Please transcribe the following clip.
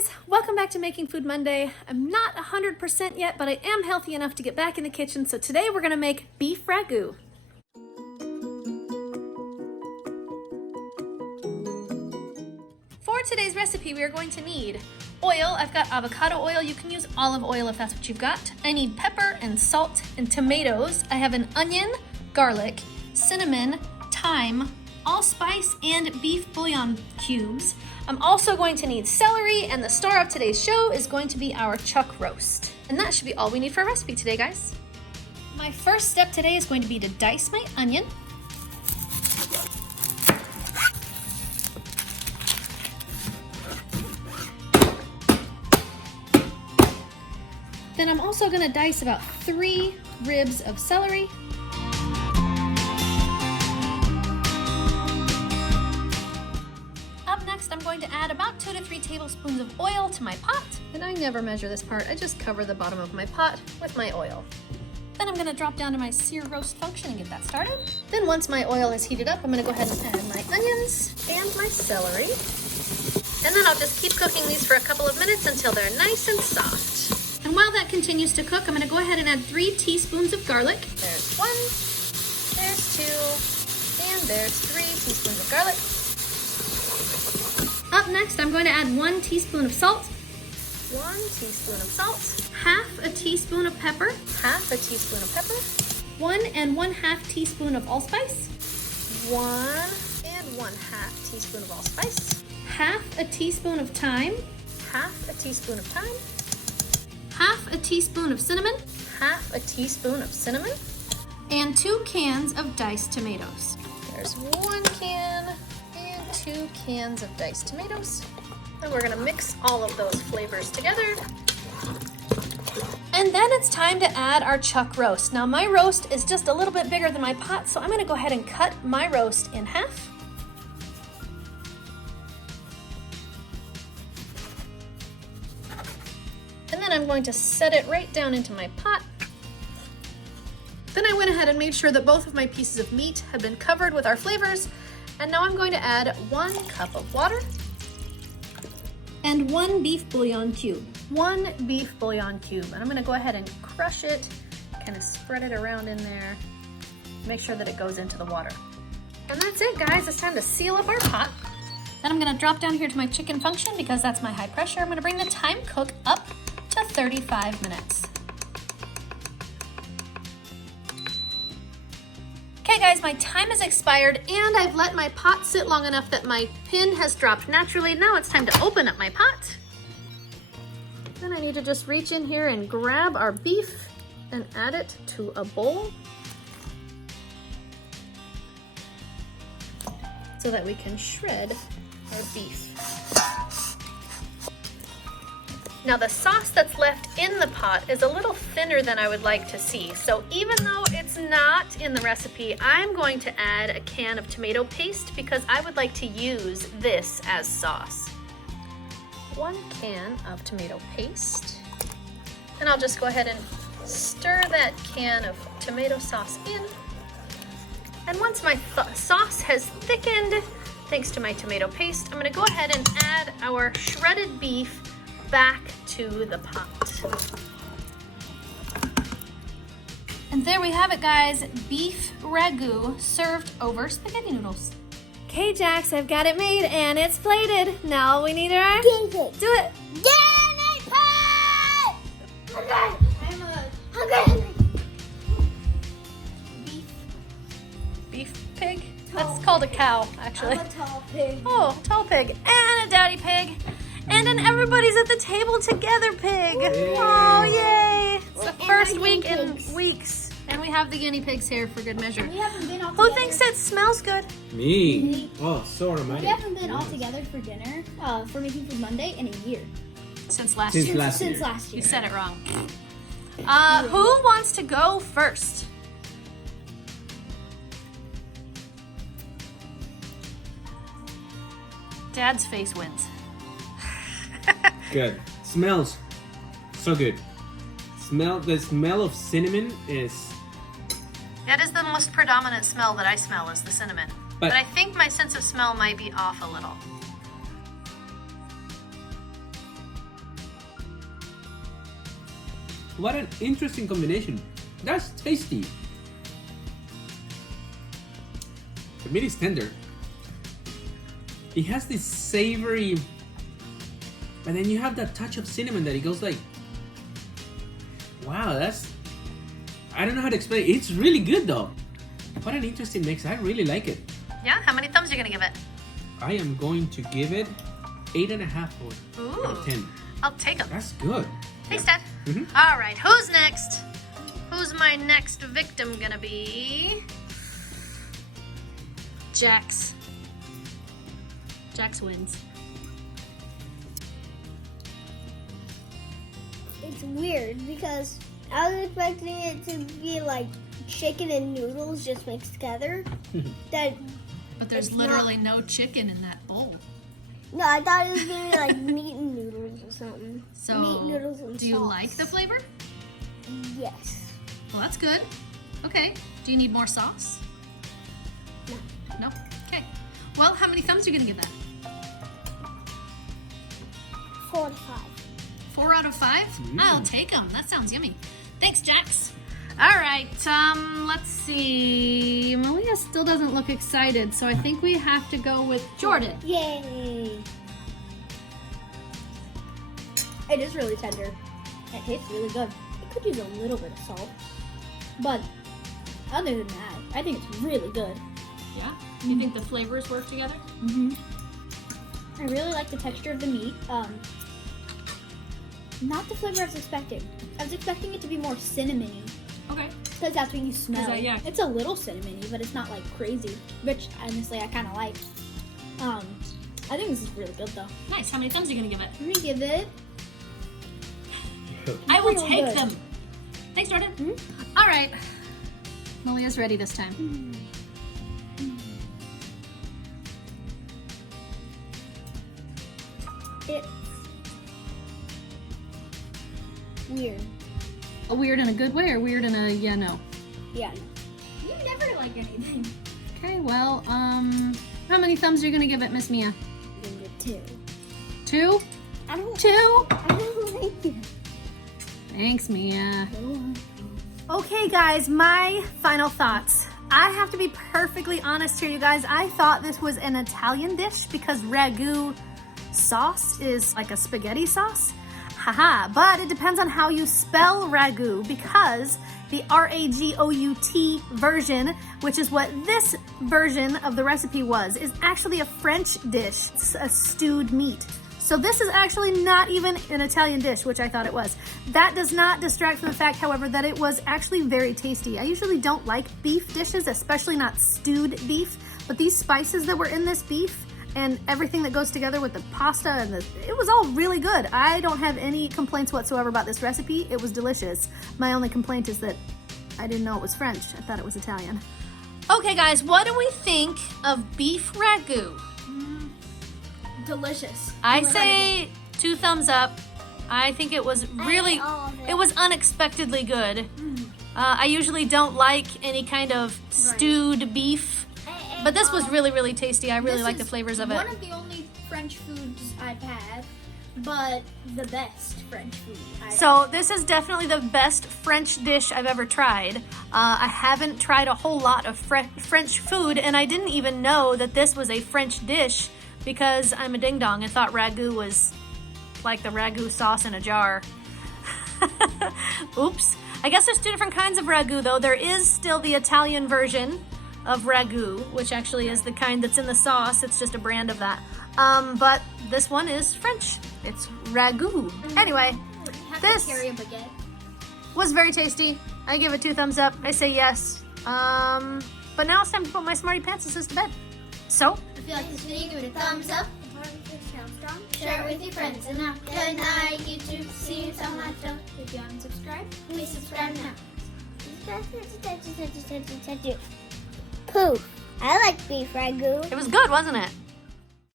guys, welcome back to Making Food Monday. I'm not 100% yet, but I am healthy enough to get back in the kitchen, so today we're gonna make beef ragoût. For today's recipe, we are going to need oil. I've got avocado oil. You can use olive oil if that's what you've got. I need pepper and salt and tomatoes. I have an onion, garlic, cinnamon, thyme, allspice, and beef bouillon cubes. I'm also going to need celery, and the star of today's show is going to be our chuck roast. And that should be all we need for a recipe today, guys. My first step today is going to be to dice my onion. Then I'm also going to dice about 3 ribs of celery. Up next, I'm going to add about 2 to 3 tablespoons of oil to my pot. And I never measure this part, I just cover the bottom of my pot with my oil. Then I'm going to drop down to my sear roast function and get that started. Then once my oil is heated up, I'm going to go ahead and add my onions and my celery. And then I'll just keep cooking these for a couple of minutes until they're nice and soft. And while that continues to cook, I'm going to go ahead and add 3 teaspoons of garlic. There's 1, there's 2, and there's 3 teaspoons of garlic. Up next, I'm going to add 1 teaspoon of salt. 1 teaspoon of salt. Half a teaspoon of pepper. Half a teaspoon of pepper. 1 1/2 teaspoon of allspice. 1 1/2 teaspoon of allspice. Half a teaspoon of thyme. Half a teaspoon of thyme. Half a teaspoon of cinnamon. Half a teaspoon of cinnamon. And 2 cans of diced tomatoes. There's 1 can and 2 cans of diced tomatoes. And we're gonna mix all of those flavors together. And then it's time to add our chuck roast. Now my roast is just a little bit bigger than my pot, so I'm gonna go ahead and cut my roast in half. And then I'm going to set it right down into my pot. Then I went ahead and made sure that both of my pieces of meat had been covered with our flavors. And now I'm going to add 1 cup of water and 1 beef bouillon cube. 1 beef bouillon cube. And I'm gonna go ahead and crush it, kind of spread it around in there, make sure that it goes into the water. And that's it, guys. It's time to seal up our pot. Then I'm gonna drop down here to my chicken function because that's my high pressure. I'm gonna bring the time cook up to 35 minutes. Okay guys, my time has expired and I've let my pot sit long enough that my pin has dropped naturally. Now it's time to open up my pot. Then I need to just reach in here and grab our beef and add it to a bowl so that we can shred our beef. Now the sauce that's left in the pot is a little thinner than I would like to see. So even though it's not in the recipe, I'm going to add a can of tomato paste because I would like to use this as sauce. 1 can of tomato paste. And I'll just go ahead and stir that can of tomato sauce in. And once my sauce has thickened, thanks to my tomato paste, I'm gonna go ahead and add our shredded beef back to the pot. And there we have it, guys. Beef ragoût served over spaghetti noodles. Okay, Jax, I've got it made and it's plated. Now all we need are... Do it! Guinea pig! Okay, I'm hungry. Beef pig? That's called a cow, actually. I'm a tall pig. Oh, tall pig. And a daddy pig. And an everybody's at the table together pig. Yay. Oh, yay. It's the And first my week guinea in pigs. weeks. And we have the guinea pigs here for good measure. We haven't been all Who together. thinks it smells good? Me. Oh, so am I. We haven't been all together for dinner, for Making Food Monday in a year. Since last Since year. last Since year. last You year. said it wrong. Who wants to go first? Dad's face wins. Good. Smells so good. The smell of cinnamon is... That is the most predominant smell that I smell is the cinnamon. But I think my sense of smell might be off a little. What an interesting combination. That's tasty. The meat is tender. It has this savory, and then you have that touch of cinnamon that it goes like, wow, that's, I don't know how to explain it. It's really good though. What an interesting mix. I really like it. Yeah, how many thumbs are you gonna give it? I am going to give it 8.5 out of 10. I'll take them. That's good. Thanks, Dad. All right, who's next? Who's my next victim gonna be? Jax. Jax wins. It's weird because I was expecting it to be like chicken and noodles just mixed together. But there's It's literally no chicken in that bowl. No, I thought it was gonna be like meat and noodles or something. So, meat, noodles, and do you sauce. like the flavor? Yes. Well, that's good. Okay. Do you need more sauce? No. No? Okay. Well, how many thumbs are you going to give that? 4 out of 5. 4 out of 5? I'll take them. That sounds yummy. Thanks, Jax. All right. Let's see. Malia still doesn't look excited, so I think we have to go with Jordan. Yay! It is really tender. It tastes really good. It could use a little bit of salt, but other than that, I think it's really good. Yeah? You think the flavors work together? I really like the texture of the meat. Not the flavor I was expecting. I was expecting it to be more cinnamony, Okay. because that's what you smell. Yeah. It's a little cinnamony, but it's not like crazy, which honestly I kind of like. I think this is really good though. Nice. How many thumbs are you going to give it? I'm gonna give it. I will Real take good. them. Thanks, Jordan. All right. Malia's ready this time. It's weird. A weird in a good way or weird in a yeah, no? Yeah. You never like anything. Okay, well, how many thumbs are you going to give it, Miss Mia? I'm gonna give 2? I don't 2? I don't like it. Thanks, Mia. No. Okay, guys, my final thoughts. I have to be perfectly honest here, you guys. I thought this was an Italian dish because ragu sauce is like a spaghetti sauce. Haha, but it depends on how you spell ragu because the R-A-G-O-U-T version, which is what this version of the recipe was, is actually a French dish. It's a stewed meat. So this is actually not even an Italian dish, which I thought it was. That does not distract from the fact, however, that it was actually very tasty. I usually don't like beef dishes, especially not stewed beef, but these spices that were in this beef and everything that goes together with the pasta and it was all really good. I don't have any complaints whatsoever about this recipe. It was delicious. My only complaint is that I didn't know it was French. I thought it was Italian. Okay, guys, what do we think of beef ragu? Delicious. I say 2 thumbs up. I think it was really, it was unexpectedly good. I usually don't like any kind of stewed beef, but this was really, really tasty. I really like the flavors of it. One of the only French foods I've had, but the best French food I've So this is definitely the best French dish I've ever tried. I haven't tried a whole lot of French food, and I didn't even know that this was a French dish because I'm a ding-dong and thought ragu was like the ragu sauce in a jar. Oops. I guess there's 2 different kinds of ragu, though. There is still the Italian version of ragu, which actually is the kind that's in the sauce. It's just a brand of that. But this one is French. It's ragu. Anyway, this carry a baguette. was very tasty. I give it 2 thumbs up. I say yes. But now it's time to put my smarty pantses to bed. So, If you like this video, give it a thumbs up. Share it with your friends. And now, good night, YouTube. See you tomorrow. If you haven't subscribed, please subscribe now. Pooh. I like beef ragu. it was good, wasn't it?